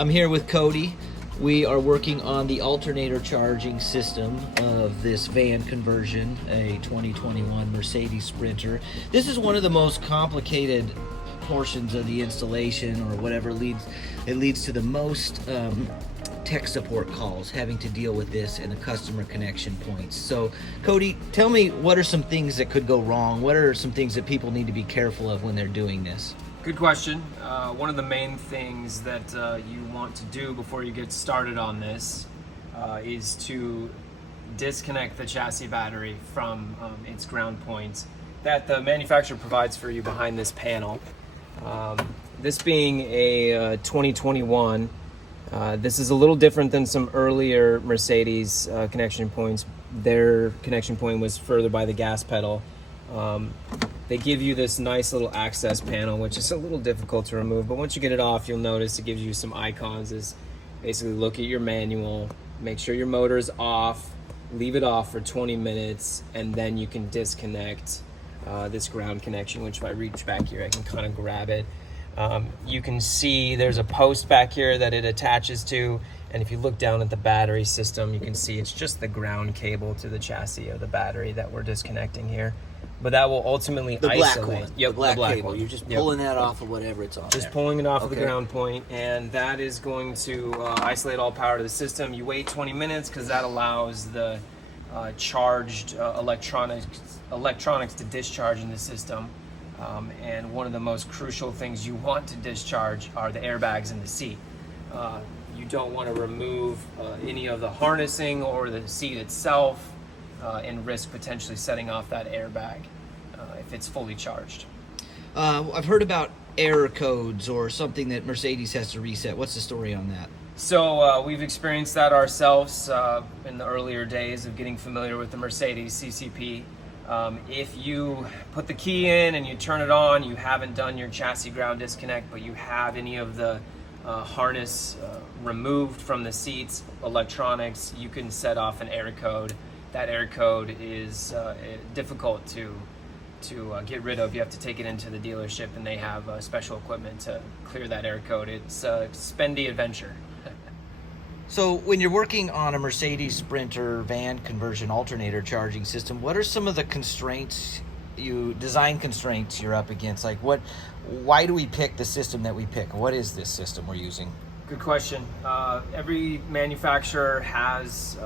I'm here with Cody. We are working on the alternator charging system of this van conversion, a 2021 Mercedes Sprinter. This is one of the most complicated portions of the installation, or whatever leads to the most tech support calls, having to deal with this and the customer connection points. So Cody, tell me, what are some things that could go wrong? What are some things that people need to be careful of when they're doing this? Good question. One of the main things that you want to do before you get started on this is to disconnect the chassis battery from its ground point that the manufacturer provides for you behind this panel. This being a 2021, this is a little different than some earlier Mercedes connection points. Their connection point was further by the gas pedal. They give you this nice little access panel, which is a little difficult to remove, but once you get it off, you'll notice it gives you some icons. Is basically look at your manual, make sure your motor is off, leave it off for 20 minutes, and then you can disconnect this ground connection, which if I reach back here, I can kind of grab it. You can see there's a post back here that it attaches to, and if you look down at the battery system, you can see it's just the ground cable to the chassis of the battery that we're disconnecting here. But that will ultimately The isolate. black one. Yep, the black black cable. one. You're just Yep. pulling that off of whatever it's on. Just there. pulling it off of the Okay. ground point, and that is going to isolate all power to the system. You wait 20 minutes because that allows the charged electronics to discharge in the system. And one of the most crucial things you want to discharge are the airbags in the seat. You don't want to remove any of the harnessing or the seat itself and risk potentially setting off that airbag if it's fully charged. I've heard about error codes or something that Mercedes has to reset. What's the story on that? So we've experienced that ourselves in the earlier days of getting familiar with the Mercedes CCP. If you put the key in and you turn it on, you haven't done your chassis ground disconnect, but you have any of the harness removed from the seats, electronics, you can set off an error code. That error code is difficult to get rid of. You have to take it into the dealership, and they have special equipment to clear that error code. It's a spendy adventure. So when you're working on a Mercedes Sprinter van conversion alternator charging system, what are some of the design constraints you're up against? Like why do we pick the system that we pick? What is this system we're using? Good question. Every manufacturer has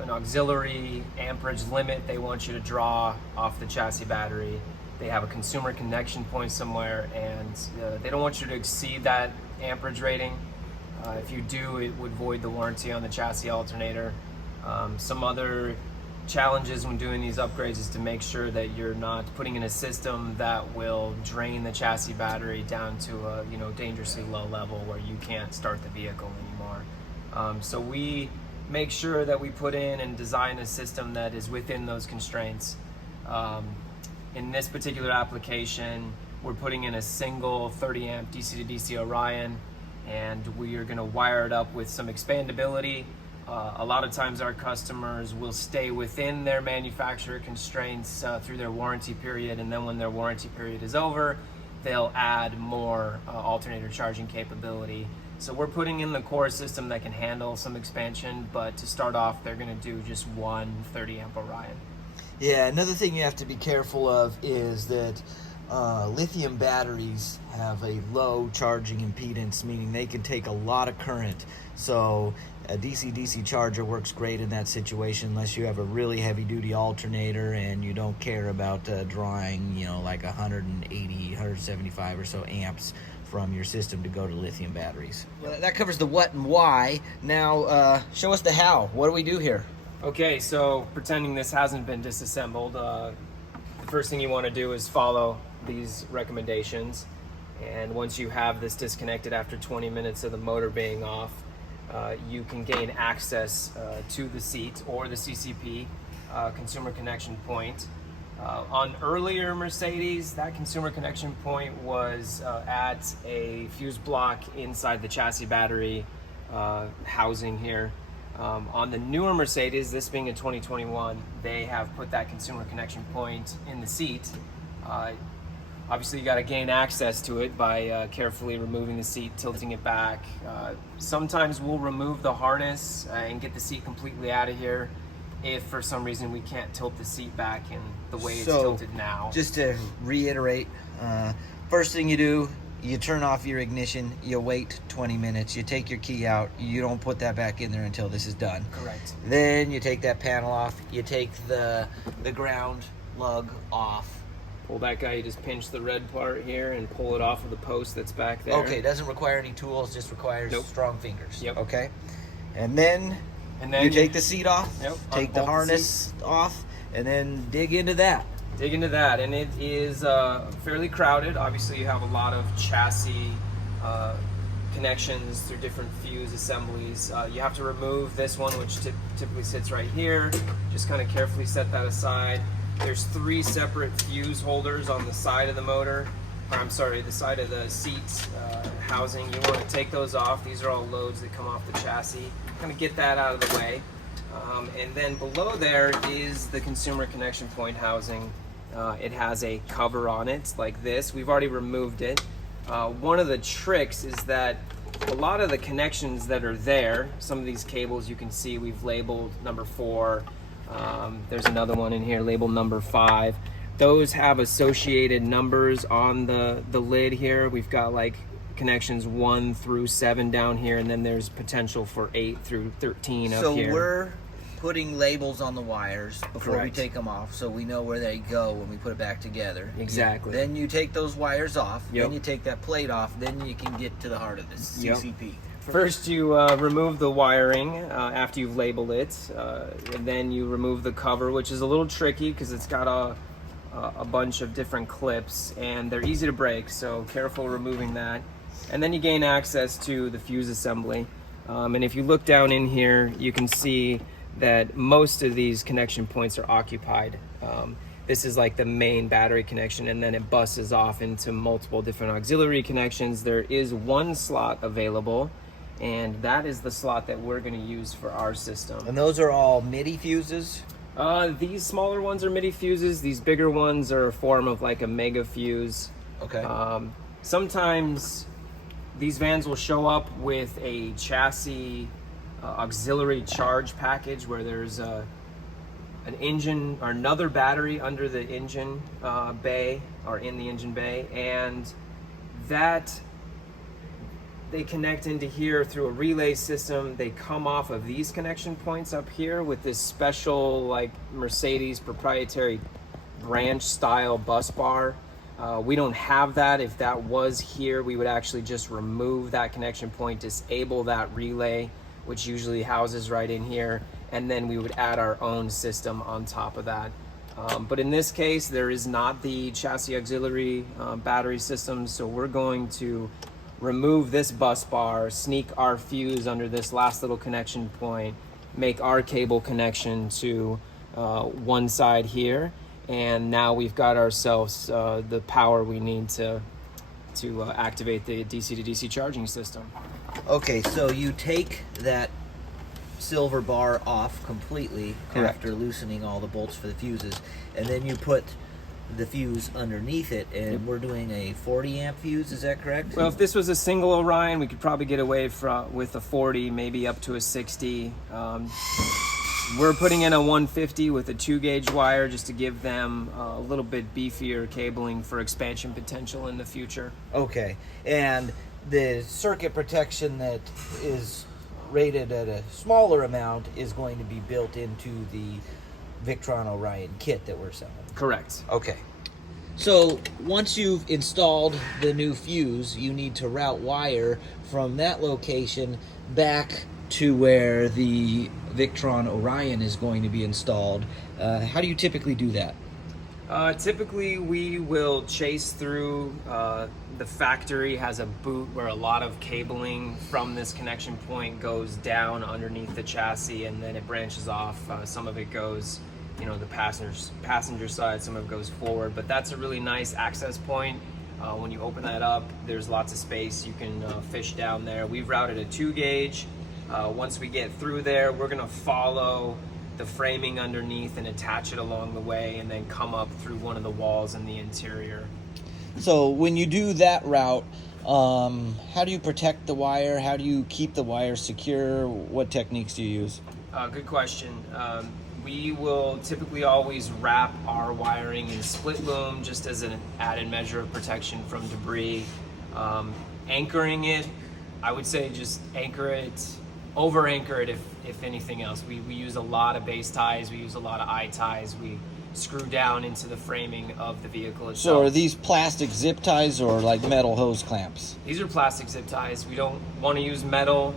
an auxiliary amperage limit they want you to draw off the chassis battery. They have a consumer connection point somewhere, and they don't want you to exceed that amperage rating. If you do, it would void the warranty on the chassis alternator. Some other challenges when doing these upgrades is to make sure that you're not putting in a system that will drain the chassis battery down to a dangerously low level where you can't start the vehicle anymore. So we make sure that we put in and design a system that is within those constraints. In this particular application, we're putting in a single 30 amp DC to DC Orion, and we are going to wire it up with some expandability. A lot of times our customers will stay within their manufacturer constraints through their warranty period, and then when their warranty period is over, they'll add more alternator charging capability. So we're putting in the core system that can handle some expansion, but to start off, they're going to do just one 30 amp Orion. Yeah, another thing you have to be careful of is that lithium batteries have a low charging impedance, meaning they can take a lot of current. So a DC-DC charger works great in that situation unless you have a really heavy-duty alternator and you don't care about drawing, like 180, 175 or so amps from your system to go to lithium batteries. Well, that covers the what and why. Now, show us the how. What do we do here? Okay, so pretending this hasn't been disassembled, the first thing you want to do is follow these recommendations, and once you have this disconnected after 20 minutes of the motor being off, you can gain access to the seat or the CCP consumer connection point. On earlier Mercedes, that consumer connection point was at a fuse block inside the chassis battery housing here. On the newer Mercedes, this being a 2021, they have put that consumer connection point in the seat. Obviously, you got to gain access to it by carefully removing the seat, tilting it back. Sometimes we'll remove the harness and get the seat completely out of here if for some reason we can't tilt the seat back in the way it's tilted now. Just to reiterate, first thing you do, you turn off your ignition, you wait 20 minutes, you take your key out, you don't put that back in there until this is done. Correct. Then you take that panel off, you take the ground lug off. Pull that guy, you just pinch the red part here and pull it off of the post that's back there. Okay, doesn't require any tools, just requires Nope. strong fingers. Yep. Okay. And then you take the seat off, Yep, take the unbolt the harness off, and then dig into that. Dig into that, and it is fairly crowded. Obviously, you have a lot of chassis connections through different fuse assemblies. You have to remove this one, which typically sits right here. Just kind of carefully set that aside. There's 3 separate fuse holders on the side of the motor, or I'm sorry, the side of the seat housing. You want to take those off. These are all loads that come off the chassis. Kind of get that out of the way. And then below there is the consumer connection point housing. It has a cover on it like this. We've already removed it. One of the tricks is that a lot of the connections that are there, some of these cables you can see we've labeled number 4. There's another one in here labeled number 5. Those have associated numbers on the lid here. We've got like connections 1 through 7 down here, and then there's potential for 8 through 13 up here. So we're putting labels on the wires before Correct. we take them off, so we know where they go when we put it back together. Exactly. Then you take those wires off, Yep. then you take that plate off, then you can get to the heart of this Yep. CCP. First, you remove the wiring after you've labeled it, and then you remove the cover, which is a little tricky because it's got a bunch of different clips, and they're easy to break, so careful removing that. And then you gain access to the fuse assembly. And if you look down in here, you can see that most of these connection points are occupied. This is like the main battery connection, and then it buses off into multiple different auxiliary connections. There is one slot available, and that is the slot that we're going to use for our system. And those are all MIDI fuses? These smaller ones are MIDI fuses. These bigger ones are a form of like a mega fuse. Okay. Sometimes these vans will show up with a chassis auxiliary charge package where there's an engine or another battery under the engine bay or in the engine bay, and that they connect into here through a relay system. They come off of these connection points up here with this special like Mercedes proprietary branch style bus bar. We don't have that. If that was here, we would actually just remove that connection point, disable that relay, which usually houses right in here, and then we would add our own system on top of that. But in this case, there is not the chassis auxiliary battery system, so we're going to remove this bus bar, sneak our fuse under this last little connection point, make our cable connection to one side here, and now we've got ourselves the power we need to activate the DC to DC charging system. Okay, so you take that silver bar off completely Correct. after loosening all the bolts for the fuses, and then you put the fuse underneath it, and Yep. we're doing a 40 amp fuse, is that correct? Well, if this was a single Orion, we could probably get away with a 40, maybe up to a 60. We're putting in a 150 with a 2-gauge wire just to give them a little bit beefier cabling for expansion potential in the future. Okay, and the circuit protection that is rated at a smaller amount is going to be built into the Victron Orion kit that we're selling. Correct. Okay. So once you've installed the new fuse, you need to route wire from that location back to where the Victron Orion is going to be installed. How do you typically do that? Typically, we will chase through. The factory has a boot where a lot of cabling from this connection point goes down underneath the chassis, and then it branches off. Some of it goes, the passenger side, some of it goes forward, but that's a really nice access point. When you open that up, there's lots of space. You can fish down there. We've routed a 2-gauge. Once we get through there, we're gonna follow the framing underneath and attach it along the way, and then come up through one of the walls in the interior. So when you do that route, how do you protect the wire? How do you keep the wire secure? What techniques do you use? Good question. We will typically always wrap our wiring in split loom just as an added measure of protection from debris. Anchoring it, I would say just anchor it, over anchor it if anything else. We use a lot of base ties, we use a lot of eye ties, we screw down into the framing of the vehicle itself. So are these plastic zip ties or like metal hose clamps? These are plastic zip ties. We don't want to use metal.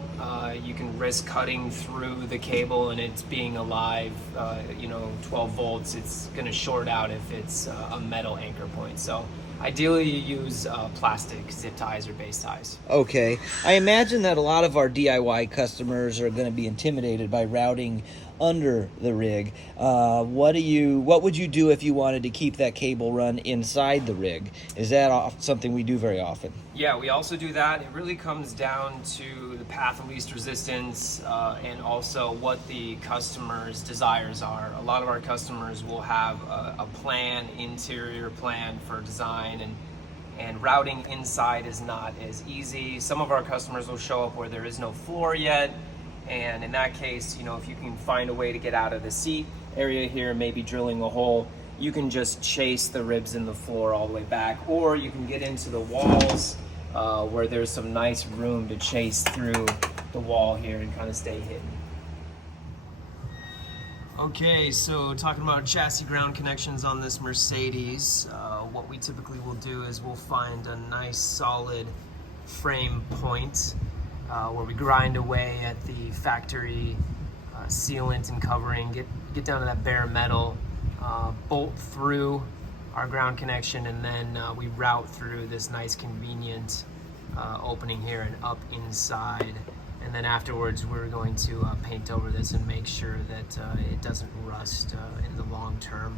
You can risk cutting through the cable and it's being alive, 12 volts. It's going to short out if it's a metal anchor point. So ideally you use plastic zip ties or base ties. Okay. I imagine that a lot of our DIY customers are going to be intimidated by routing under the rig. What would you do if you wanted to keep that cable run inside the rig? Is that something we do very often? Yeah, we also do that. It really comes down to the path of least resistance and also what the customer's desires are. A lot of our customers will have a plan, interior plan for design, and routing inside is not as easy. Some of our customers will show up where there is no floor yet, and in that case, if you can find a way to get out of the seat area here, maybe drilling a hole, you can just chase the ribs in the floor all the way back, or you can get into the walls where there's some nice room to chase through the wall here and kind of stay hidden. Okay, so talking about chassis ground connections on this Mercedes, what we typically will do is we'll find a nice solid frame point where we grind away at the factory sealant and covering, get down to that bare metal, bolt through our ground connection, and then we route through this nice convenient opening here and up inside. And then afterwards we're going to paint over this and make sure that it doesn't rust in the long term.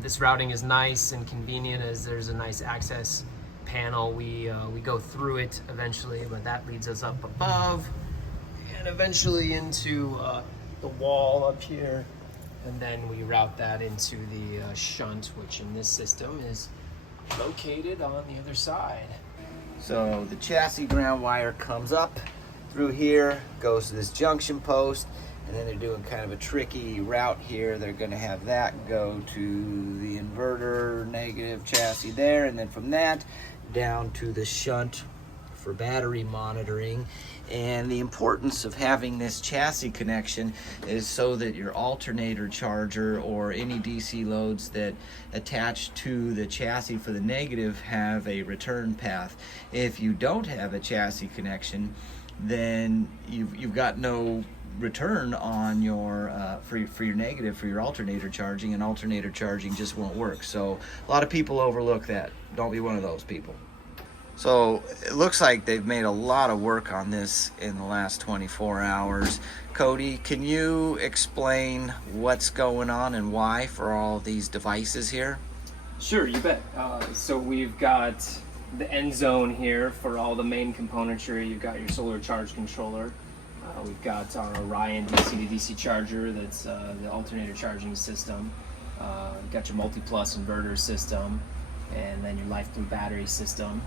This routing is nice and convenient as there's a nice access panel. We go through it eventually, but that leads us up above and eventually into the wall up here, and then we route that into the shunt, which in this system is located on the other side. So the chassis ground wire comes up through here, goes to this junction post, and then they're doing kind of a tricky route here. They're going to have that go to the inverter negative chassis there, and then from that down to the shunt for battery monitoring. And the importance of having this chassis connection is so that your alternator charger or any DC loads that attach to the chassis for the negative have a return path. If you don't have a chassis connection, then you've got no return on your for your negative for your alternator charging, and alternator charging just won't work. So a lot of people overlook that. Don't be one of those people. So it looks like they've made a lot of work on this in the last 24 hours. Cody, can you explain what's going on and why for all these devices here? Sure, you bet. So we've got the end zone here for all the main componentry. You've got your solar charge controller. We've got our Orion DC to DC charger, that's the alternator charging system. You've got your multi-plus inverter system, and then your LifeBlue battery system.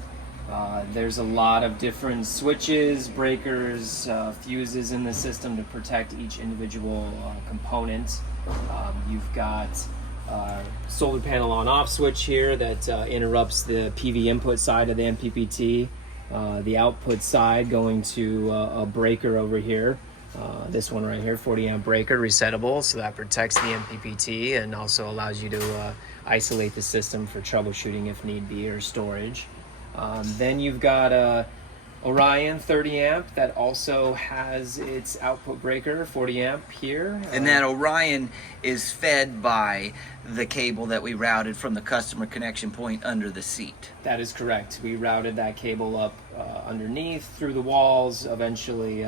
There's a lot of different switches, breakers, fuses in the system to protect each individual component. You've got solar panel on-off switch here that interrupts the PV input side of the MPPT. The output side going to a breaker over here. This one right here, 40 amp breaker, resettable, so that protects the MPPT and also allows you to isolate the system for troubleshooting if need be, or storage. Then you've got a Orion 30 amp that also has its output breaker, 40 amp here. And that Orion is fed by the cable that we routed from the customer connection point under the seat. That is correct. We routed that cable up underneath through the walls, eventually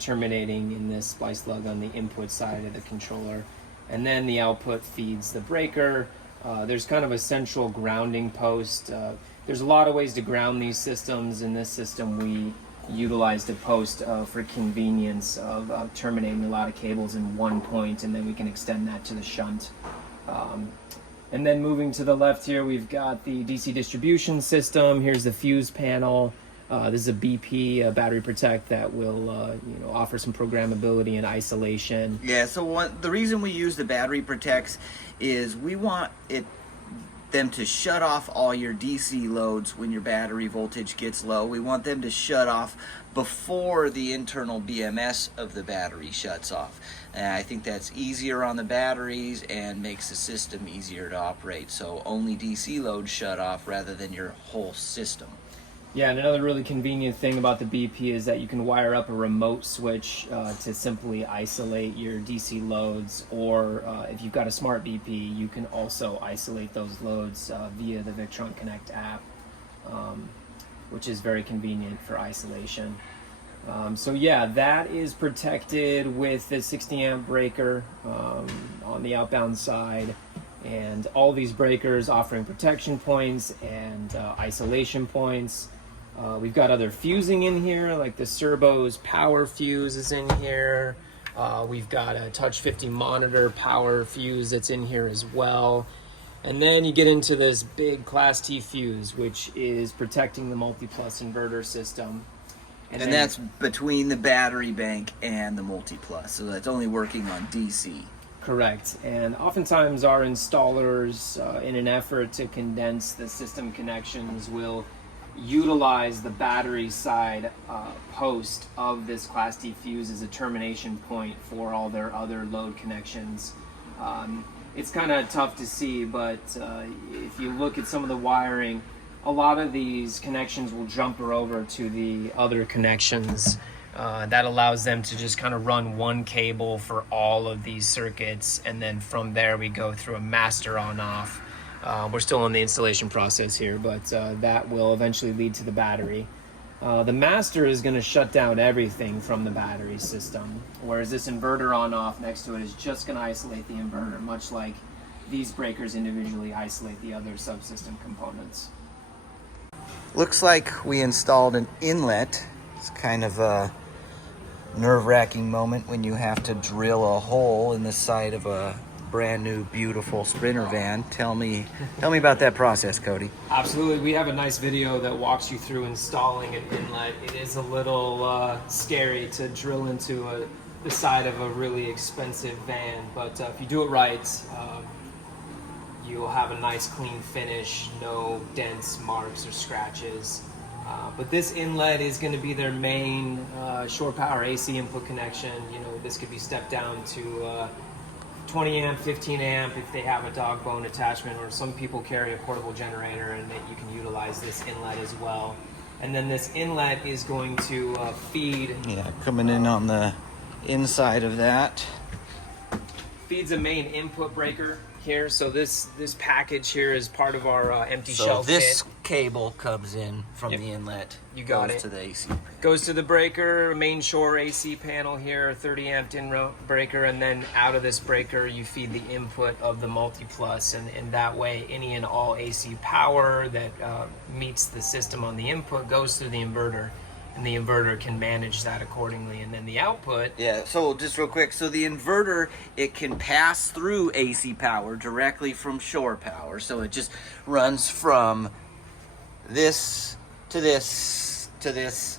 terminating in this splice lug on the input side of the controller. And then the output feeds the breaker. There's kind of a central grounding post. There's a lot of ways to ground these systems. In this system, we utilized a post for convenience of terminating a lot of cables in one point, and then we can extend that to the shunt. And then moving to the left here, we've got the DC distribution system. Here's the fuse panel. This is a BP Battery Protect that will offer some programmability and isolation. Yeah, so the reason we use the Battery Protects is we want them to shut off all your DC loads when your battery voltage gets low. We want them to shut off before the internal BMS of the battery shuts off. And I think that's easier on the batteries and makes the system easier to operate. So only DC loads shut off rather than your whole system. Yeah, and another really convenient thing about the BP is that you can wire up a remote switch to simply isolate your DC loads, or if you've got a smart BP, you can also isolate those loads via the Victron Connect app, which is very convenient for isolation. So yeah, that is protected with the 60 amp breaker on the outbound side, and all these breakers offering protection points and isolation points. We've got other fusing in here, like the Serbo's power fuse is in here. We've got a Touch 50 monitor power fuse that's in here as well. And then you get into this big Class T fuse, which is protecting the multi-plus inverter system. And that's between the battery bank and the multi-plus, so that's only working on DC. Correct. And oftentimes our installers, in an effort to condense the system connections, will utilize the battery side post of this Class D fuse as a termination point for all their other load connections. It's kind of tough to see, but if you look at some of the wiring, a lot of these connections will jumper over to the other connections. That allows them to just kind of run one cable for all of these circuits, and then from there we go through a master on-off. We're still in the installation process here, but that will eventually lead to the battery. The master is going to shut down everything from the battery system, whereas this inverter on-off next to it is just going to isolate the inverter, much like these breakers individually isolate the other subsystem components. Looks like we installed an inlet. It's kind of a nerve-wracking moment when you have to drill a hole in the side of a brand new beautiful Sprinter van. Tell me about that process, Cody. Absolutely. We have a nice video that walks you through installing an inlet. It is a little scary to drill into the side of a really expensive van, but if you do it right, you'll have a nice clean finish, no dents, marks, or scratches. But this inlet is going to be their main shore power AC input connection. This could be stepped down to 20 amp, 15 amp if they have a dog bone attachment, or some people carry a portable generator and you can utilize this inlet as well. And then this inlet is going to feed... Yeah, coming in on the inside of that. Feeds a main input breaker here. So this package here is part of our empty shell kit. So this cable comes in from the inlet. You got goes it. to the AC. Goes to the breaker, main shore AC panel here, 30 amp in breaker, and then out of this breaker you feed the input of the multi-plus, and that way any and all AC power that meets the system on the input goes through the inverter, and the inverter can manage that accordingly. And then the output... Yeah, so just real quick, so the inverter, it can pass through AC power directly from shore power, so it just runs from this to this to this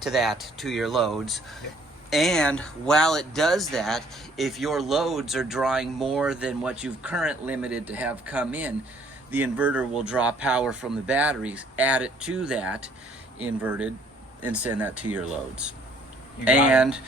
to that to your loads. Yep. And while it does that, if your loads are drawing more than what you've current limited to have come in, the inverter will draw power from the batteries, add it to that inverted, and send that to your loads. And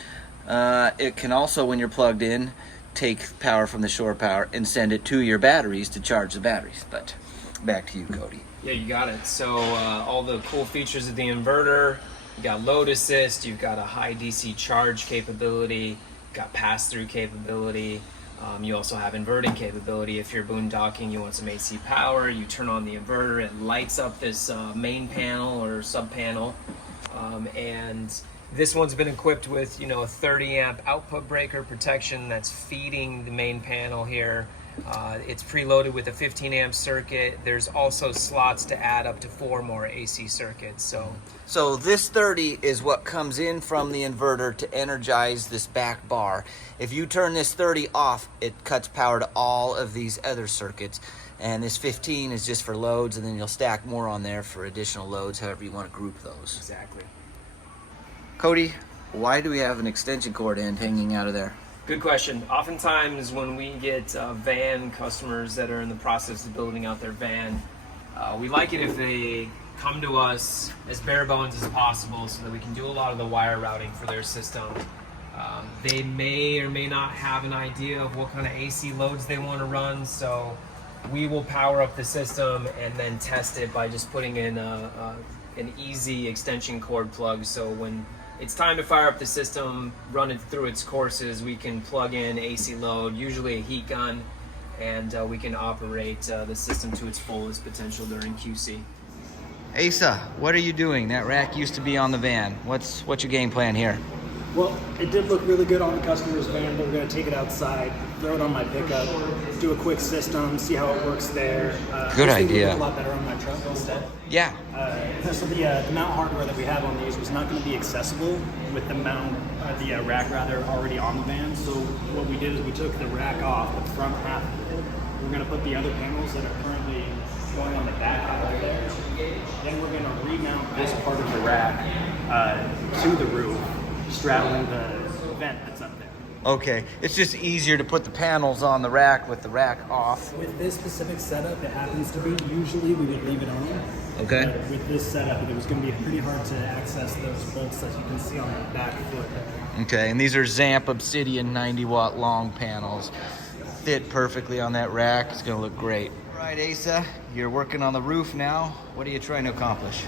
it can also, when you're plugged in, take power from the shore power and send it to your batteries to charge the batteries. But back to you, Cody. Yeah, you got it. So all the cool features of the inverter: you got load assist, you've got a high DC charge capability, you've got pass-through capability. You also have inverting capability. If you're boondocking, you want some AC power, you turn on the inverter, it lights up this main panel or sub panel. And This one's been equipped with, a 30 amp output breaker protection that's feeding the main panel here. It's preloaded with a 15 amp circuit. There's also slots to add up to 4 more AC circuits. So this 30 is what comes in from the inverter to energize this back bar. If you turn this 30 off, it cuts power to all of these other circuits. And this 15 is just for loads, and then you'll stack more on there for additional loads, however you want to group those. Exactly. Cody, why do we have an extension cord end hanging out of there? Good question. Oftentimes when we get van customers that are in the process of building out their van, we like it if they come to us as bare bones as possible so that we can do a lot of the wire routing for their system. They may or may not have an idea of what kind of AC loads they want to run, so we will power up the system and then test it by just putting in an easy extension cord plug. So when it's time to fire up the system, run it through its courses, we can plug in AC load, usually a heat gun, and we can operate the system to its fullest potential during QC. Asa, what are you doing? That rack used to be on the van. What's your game plan here? Well, it did look really good on the customer's van, but we're going to take it outside, throw it on my pickup, do a quick system, see how it works there. Good I think idea. it would look a lot better on my truck instead. Yeah. So the mount hardware that we have on these was not going to be accessible with the rack already on the van. So what we did is we took the rack off, the front half of it. We're going to put the other panels that are currently going on the back half of there. Then we're going to remount this part of the rack to the roof, straddling the vent that's up there. Okay, it's just easier to put the panels on the rack with the rack off. With this specific setup, it happens to be, usually we would leave it on. Okay. But with this setup, it was going to be pretty hard to access those bolts that you can see on the back foot there. Okay, and these are Zamp Obsidian 90 watt long panels. Fit perfectly on that rack. It's gonna look great. All right, Asa, you're working on the roof now. What are you trying to accomplish?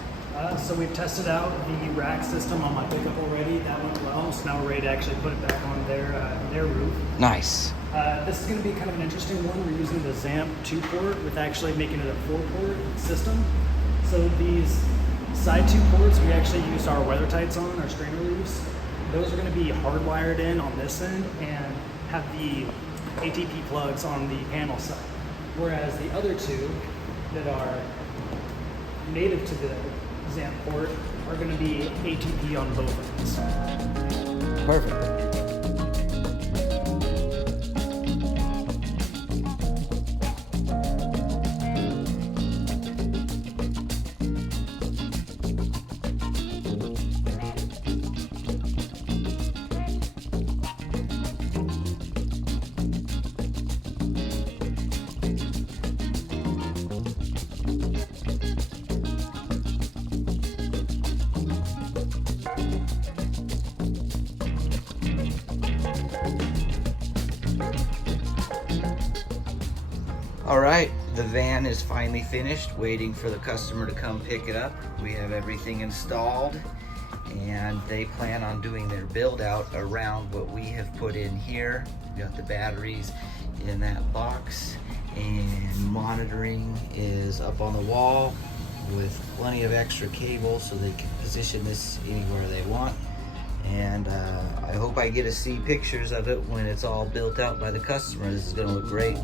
So we've tested out the rack system on my pickup already. That went well, so now we're ready to actually put it back on their roof. Nice. This is going to be kind of an interesting one. We're using the Zamp 2-port with actually making it a 4-port system. So these side 2 ports, we actually used our weather tights on, our strainer leaves. Those are going to be hardwired in on this end and have the ATP plugs on the panel side. Whereas the other 2 that are native to the Zamp port are going to be ATP on both ends. Perfect. All right, the van is finally finished, waiting for the customer to come pick it up. We have everything installed, and they plan on doing their build out around what we have put in here. We got the batteries in that box, and monitoring is up on the wall with plenty of extra cable so they can position this anywhere they want. And I hope I get to see pictures of it when it's all built out by the customer. This is gonna look great.